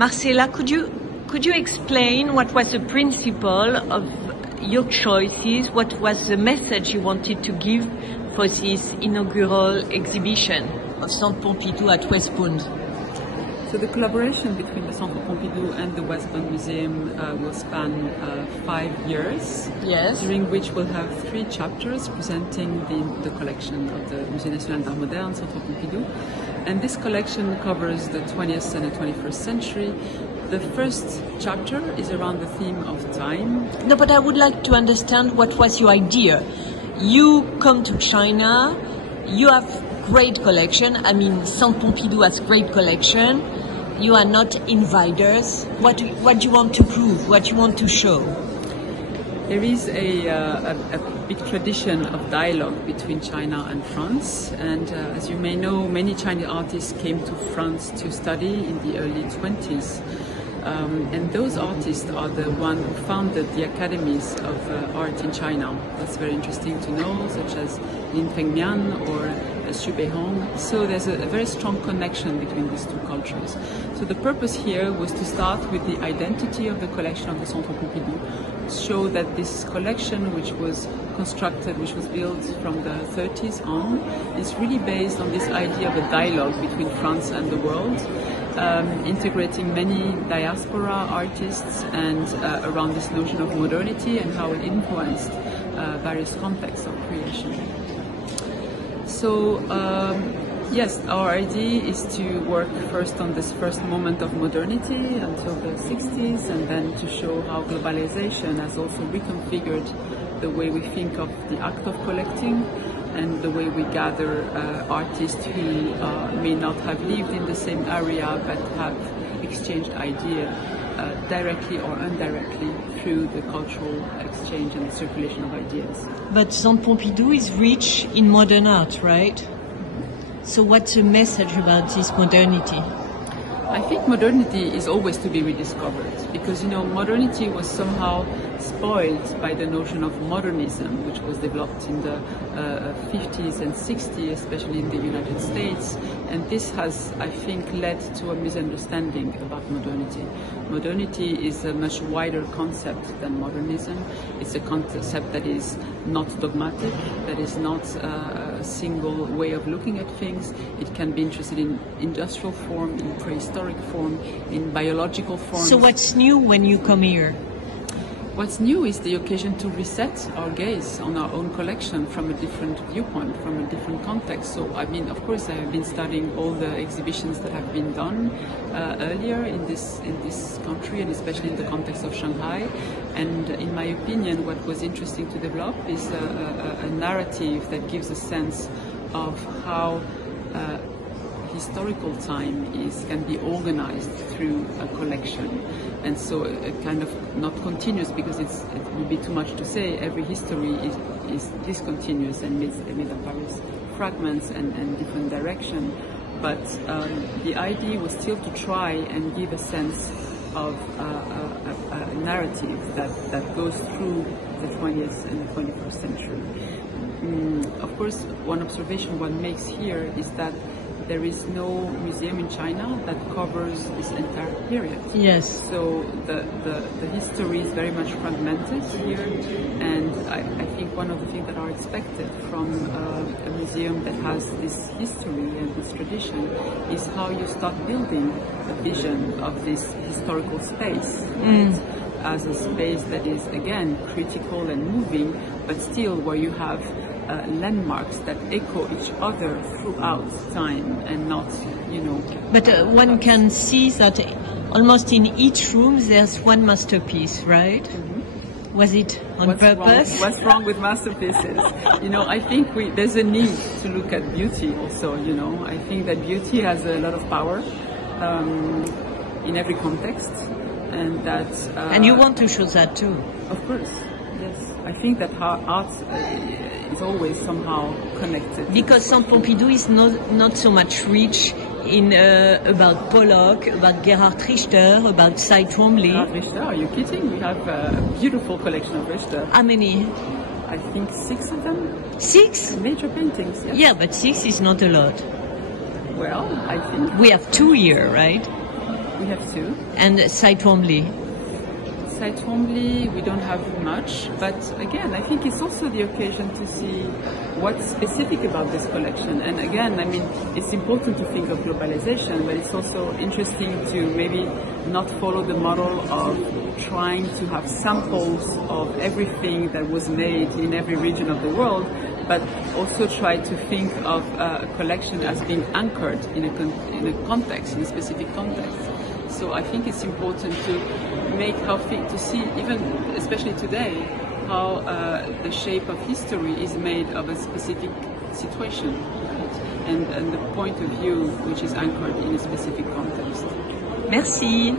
Marcella, could you explain what was the principle of your choices? What was the message you wanted to give for this inaugural exhibition of Centre Pompidou at West Bund? So the collaboration between the Centre Pompidou and the West Bund Museum will span 5 years, yes, during which we'll have 3 chapters presenting the collection of the Musée National d'Art Moderne, Centre Pompidou. And this collection covers the 20th and the 21st century. The first chapter is around the theme of time. No, but I would like to understand what was your idea. You come to China, you have great collection. I mean, Centre Pompidou has great collection. You are not inviters. What do you want to prove? What you want to show? There is a big tradition of dialogue between China and France, and as you may know, many Chinese artists came to France to study in the early 20s. And those artists are the ones who founded the academies of art in China. That's very interesting to know, such as Lin Fengmian or Xu Beihong. So there's a very strong connection between these two cultures. So the purpose here was to start with the identity of the collection of the Centre Pompidou, show that this collection, which was constructed, which was built from the 30s on, is really based on this idea of a dialogue between France and the world, integrating many diaspora artists and around this notion of modernity and how it influenced various contexts of creation. So yes, our idea is to work first on this first moment of modernity until the 60s, and then to show how globalization has also reconfigured the way we think of the act of collecting and the way we gather artists who may not have lived in the same area but have exchanged ideas directly or indirectly through the cultural exchange and the circulation of ideas. But Centre Pompidou is rich in modern art, right? So what's the message about this modernity? I think modernity is always to be rediscovered, because, you know, modernity was somehow spoiled by the notion of modernism, which was developed in the 50s and 60s, especially in the United States. And this has, I think, led to a misunderstanding about modernity. Modernity is a much wider concept than modernism. It's a concept that is not dogmatic, that is not a single way of looking at things. It can be interested in industrial form, in prehistoric form, in biological form. So what's new when you come here? What's new is the occasion to reset our gaze on our own collection from a different viewpoint, from a different context. So, I mean, of course, I have been studying all the exhibitions that have been done earlier in this country, and especially in the context of Shanghai. And in my opinion, what was interesting to develop is a narrative that gives a sense of how historical time can be organized through a collection. And so it kind of not continuous, because it would be too much to say. Every history is discontinuous and made of various fragments and different direction. But the idea was still to try and give a sense of a narrative that goes through the 20th and the 21st century. Of course, one observation one makes here is that there is no museum in China that covers this entire period. Yes. So the history is very much fragmented here, and I think one of the things that are expected from a museum that has this history and this tradition is how you start building a vision of this historical space, right? As a space that is, again, critical and moving, but still where you have landmarks that echo each other throughout time and not, you know... But one can see that almost in each room there's one masterpiece, right? Mm-hmm. Was it on purpose? What's wrong with masterpieces? You know, I think there's a need to look at beauty also, you know. I think that beauty has a lot of power in every context, and that... and you want to show that too? Of course, yes. I think that art is always somehow connected. Because Centre Pompidou is not so much rich in about Pollock, about Gerhard Richter, about Cy Twombly. Gerhard Richter, are you kidding? We have a beautiful collection of Richter. How many? I think 6 of them. 6? Major paintings, yes. Yeah, but 6 is not a lot. Well, I think... We have 2 here, right? We have two. And site only? Site only, we don't have much, but again, I think it's also the occasion to see what's specific about this collection. And again, I mean, it's important to think of globalization, but it's also interesting to maybe not follow the model of trying to have samples of everything that was made in every region of the world, but also try to think of a collection as being anchored in a context, in a specific context. So I think it's important to to see, even especially today, how the shape of history is made of a specific situation, right? And the point of view which is anchored in a specific context. Merci.